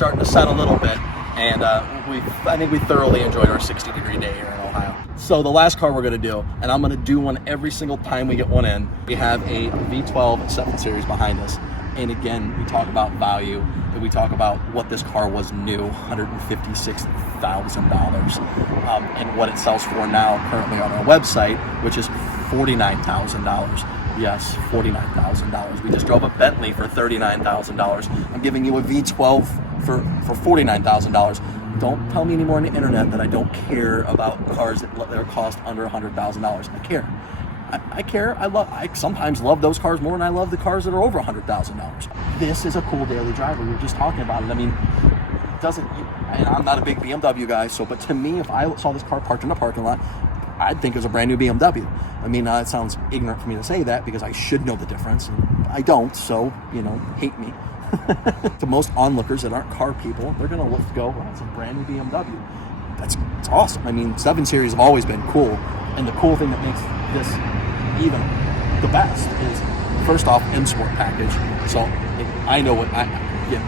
starting to set a little bit, and I think we thoroughly enjoyed our 60-degree day here in Ohio. So the last car we're going to do, and I'm going to do one every single time we get one in, we have a V12 7 Series behind us. And again, we talk about value, and we talk about what this car was new, $156,000, and what it sells for now currently on our website, which is $49,000. Yes, $49,000. We just drove a Bentley for $39,000. I'm giving you a V12 for $49,000. Don't tell me anymore on the internet that I don't care about cars that cost under $100,000. I care. I care. I sometimes love those cars more than I love the cars that are over $100,000. This is a cool daily driver. We were just talking about it. I mean, it doesn't. And I'm not a big BMW guy, but to me, if I saw this car parked in the parking lot, I'd think it was a brand new BMW. I mean, it sounds ignorant for me to say that because I should know the difference, and I don't. So hate me. To most onlookers that aren't car people, they're gonna look, go, "Well, it's a brand new BMW." It's awesome. I mean, 7 Series have always been cool, and the cool thing that makes this even the best is, first off, M Sport package. So I know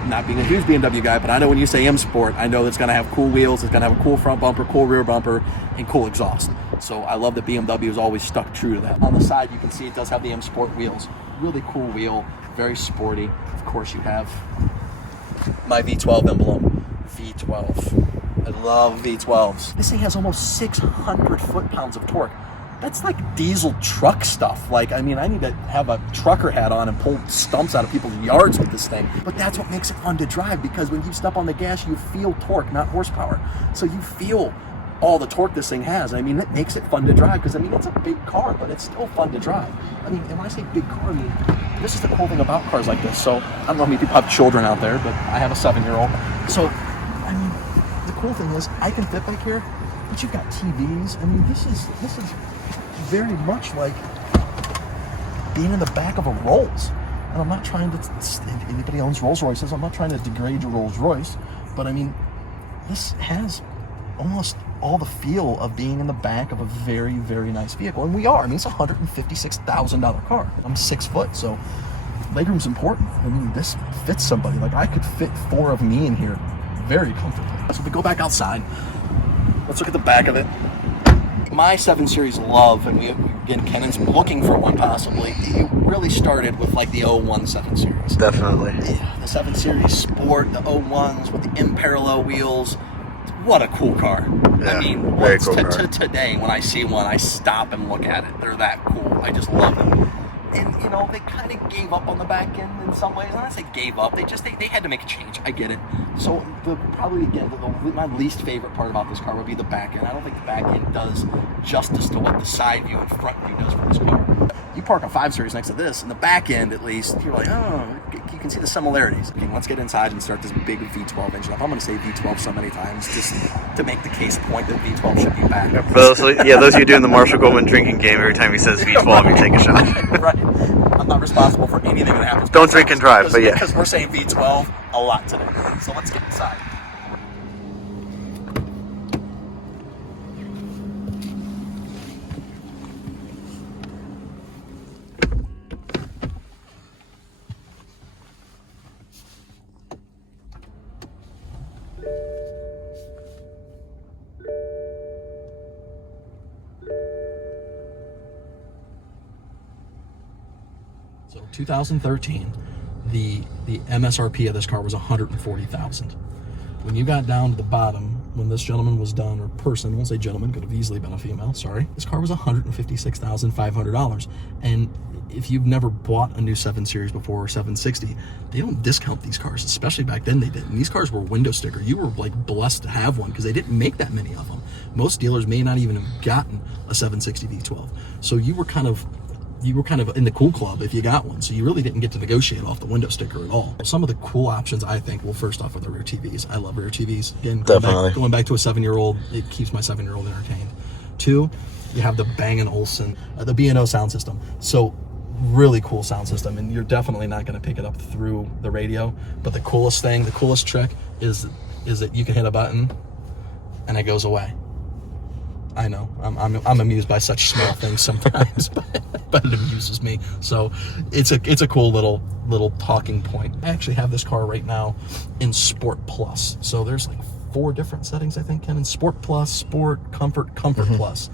not being a huge BMW guy, but I know when you say M Sport, I know it's going to have cool wheels, it's going to have a cool front bumper, cool rear bumper, and cool exhaust. So I love that BMW has always stuck true to that. On the side, you can see it does have the M Sport wheels. Really cool wheel, very sporty. Of course, you have my V12 emblem, V12. I love V12's. This thing has almost 600 foot-pounds of torque. That's like diesel truck stuff. Like, I mean, I need to have a trucker hat on and pull stumps out of people's yards with this thing. But that's what makes it fun to drive, because when you step on the gas, you feel torque, not horsepower. So you feel all the torque this thing has. I mean, it makes it fun to drive, because, I mean, it's a big car, but it's still fun to drive. I mean, and when I say big car, I mean, this is the cool thing about cars like this. So, I don't know how many people have children out there, but I have a 7-year-old. So, I mean, the cool thing is, I can fit back here, but you've got TVs. I mean, this is very much like being in the back of a Rolls. And I'm not trying to, anybody owns Rolls Royces, I'm not trying to degrade your Rolls Royce, but I mean, this has almost all the feel of being in the back of a very, very nice vehicle. And we are. I mean, it's a $156,000 car. I'm 6 foot, so legroom's important. I mean, this fits somebody. Like, I could fit 4 of me in here very comfortably. So if we go back outside, let's look at the back of it. My 7 Series love, and again, Kennan's looking for one possibly, it really started with like the 01 7 Series. Definitely. Yeah, the 7 Series Sport, the 01s with the M-Parallel wheels. What a cool car. Yeah, I mean, very cool car. Today, when I see one, I stop and look at it. They're that cool. I just love them. And, they kind of gave up on the back end in some ways. I don't say gave up. They had to make a change. I get it. So, my least favorite part about this car would be the back end. I don't think the back end does justice to what the side view and front view does for this car. You park a 5 Series next to this, and the back end, at least, you're like, oh, you can see the similarities. Okay, let's get inside and start this big V12 engine up. I'm going to say V12 so many times just to make the case point that V12 should be back. For those of you doing the Marshall Goldman drinking game, every time he says V12, right. You take a shot. Right. I'm not responsible for anything that happens. Don't drink and drive, but yeah. Because we're saying V12 a lot today. So let's get inside. So 2013, the MSRP of this car was $140,000. When you got down to the bottom, when this gentleman was done, or person, I won't say gentleman, could have easily been a female, sorry. This car was $156,500. And if you've never bought a new 7 Series before, or 760, they don't discount these cars, especially back then they didn't. These cars were window sticker. You were like blessed to have one because they didn't make that many of them. Most dealers may not even have gotten a 760 V12. So you were kind of in the cool club if you got one, so you really didn't get to negotiate off the window sticker at all. Some of the cool options, I think, well, first off, are the rear TVs. I love rear TVs. Again, going back to a 7-year-old, it keeps my 7-year-old entertained. 2, you have the Bang & Olufsen, the B&O sound system. So really cool sound system, and you're definitely not going to pick it up through the radio. But the coolest trick is that you can hit a button and it goes away. I know. I'm amused by such small things sometimes, but it amuses me. So it's a cool little talking point. I actually have this car right now in Sport Plus. So there's like 4 different settings, I think, Ken, in Sport Plus, Sport, Comfort Plus.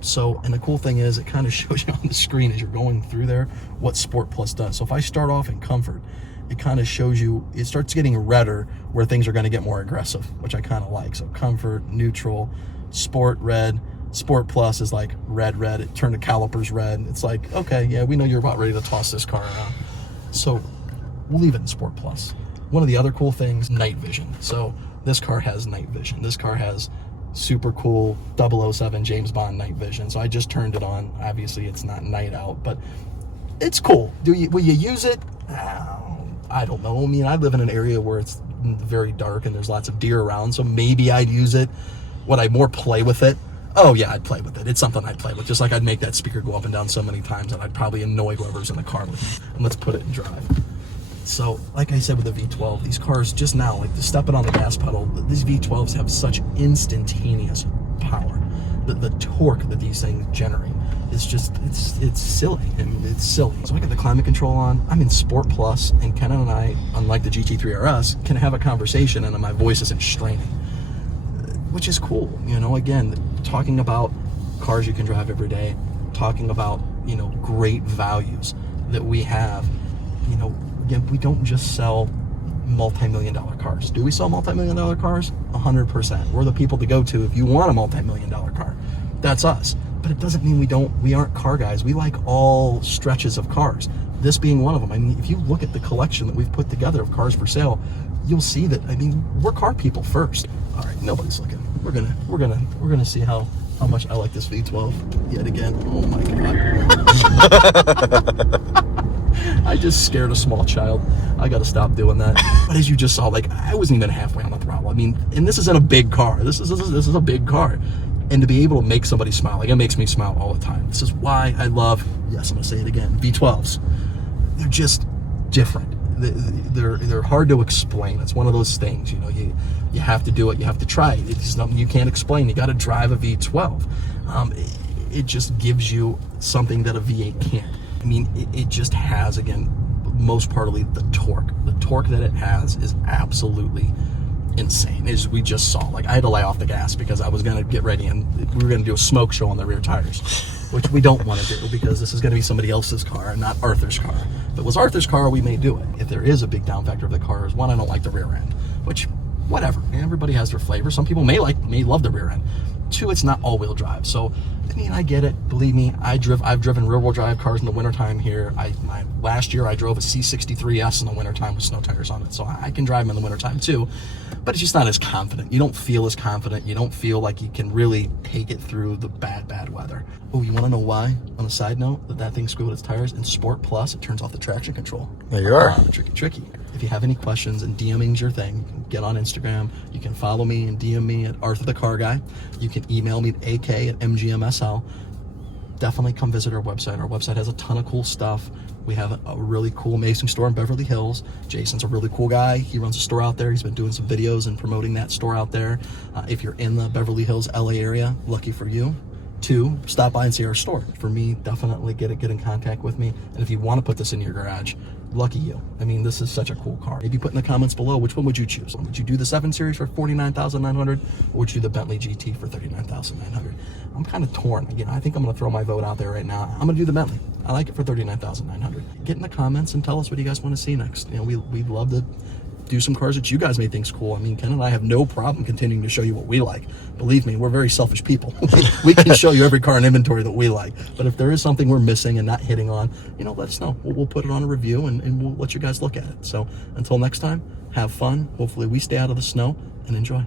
So, and the cool thing is it kind of shows you on the screen as you're going through there what Sport Plus does. So if I start off in Comfort, it kind of shows you, it starts getting redder where things are going to get more aggressive, which I kind of like. So Comfort, Neutral, Sport, Red. Sport Plus is like red. It turned the calipers red. It's like, okay, yeah, we know you're about ready to toss this car around. So we'll leave it in Sport Plus. One of the other cool things, night vision. So this car has night vision. This car has super cool 007 James Bond night vision. So I just turned it on. Obviously it's not night out, but it's cool. Will you use it? I don't know. I mean, I live in an area where it's very dark and there's lots of deer around, so maybe I'd use it. Would I more play with it? Oh yeah, I'd play with it. It's something I'd play with. Just like I'd make that speaker go up and down so many times that I'd probably annoy whoever's in the car with me. And let's put it in drive. So, like I said with the V12, these cars just now, like the stepping on the gas pedal, these V12s have such instantaneous power. The torque that these things generate is just, it's silly. I mean, it's silly. So I got the climate control on. I'm in Sport Plus, and Ken and I, unlike the GT3 RS, can have a conversation and my voice isn't straining, which is cool. You know, again, talking about cars you can drive every day, talking about, you know, great values that we have. You know, again, we don't just sell multi-million-dollar cars. Do we sell multi-million-dollar cars? 100%. We're the people to go to if you want a multi-million-dollar car. That's us. But it doesn't mean we aren't car guys. We like all stretches of cars. This being one of them. I mean, if you look at the collection that we've put together of cars for sale, you'll see that, I mean, we're car people first. All right, nobody's looking. We're gonna see how much I like this V12 yet again. Oh my God. I just scared a small child. I gotta stop doing that. But as you just saw, like, I wasn't even halfway on the throttle. I mean, and this isn't a big car. This is a big car. And to be able to make somebody smile, like, it makes me smile all the time. This is why I love, yes, I'm gonna say it again, V12s. They're just different. They're hard to explain. It's one of those things, you know, you have to do it, you have to try it. It's something you can't explain. You gotta drive a V12. It just gives you something that a V8 can't. I mean, it just has, again, most partly the torque. The torque that it has is absolutely insane. As we just saw, like, I had to lay off the gas because I was going to get ready and we were going to do a smoke show on the rear tires, which we don't want to do because this is going to be somebody else's car, not Arthur's car. If it was Arthur's car, we may do it. If there is a big down factor of the car, is one, I don't like the rear end, which, whatever. Everybody has their flavor. Some people may love the rear end. 2, it's not all-wheel drive. So, I mean, I get it. Believe me, I've driven rear-wheel drive cars in the wintertime here. Last year, I drove a C63S in the wintertime with snow tires on it. So I can drive them in the wintertime too, but it's just not as confident. You don't feel as confident. You don't feel like you can really take it through the bad weather. Oh, you want to know why? On a side note, that thing screwed its tires. In Sport Plus, it turns off the traction control. There you are. Tricky. If you have any questions, and DMing's your thing, you can get on Instagram. You can follow me and DM me at Arthur the Car Guy. You can email me at ak@mgmsl. Definitely come visit our website. Our website has a ton of cool stuff. We have a really cool amazing store in Beverly Hills. Jason's a really cool guy. He runs a store out there. He's been doing some videos and promoting that store out there. If you're in the Beverly Hills, LA area, lucky for you. 2, stop by and see our store. For me, definitely get in contact with me. And if you want to put this in your garage, lucky you. I mean, this is such a cool car. Maybe put in the comments below, which one would you choose? Would you do the 7 Series for $49,900, or would you do the Bentley GT for $39,900? I'm kind of torn. You know, I think I'm going to throw my vote out there right now. I'm going to do the Bentley. I like it for $39,900. Get in the comments and tell us what you guys want to see next. You know, we'd love to do some cars that you guys may think's cool. I mean, Ken and I have no problem continuing to show you what we like. Believe me, we're very selfish people. We can show you every car in inventory that we like. But if there is something we're missing and not hitting on, you know, let us know. We'll put it on a review and we'll let you guys look at it. So until next time, have fun. Hopefully we stay out of the snow and enjoy.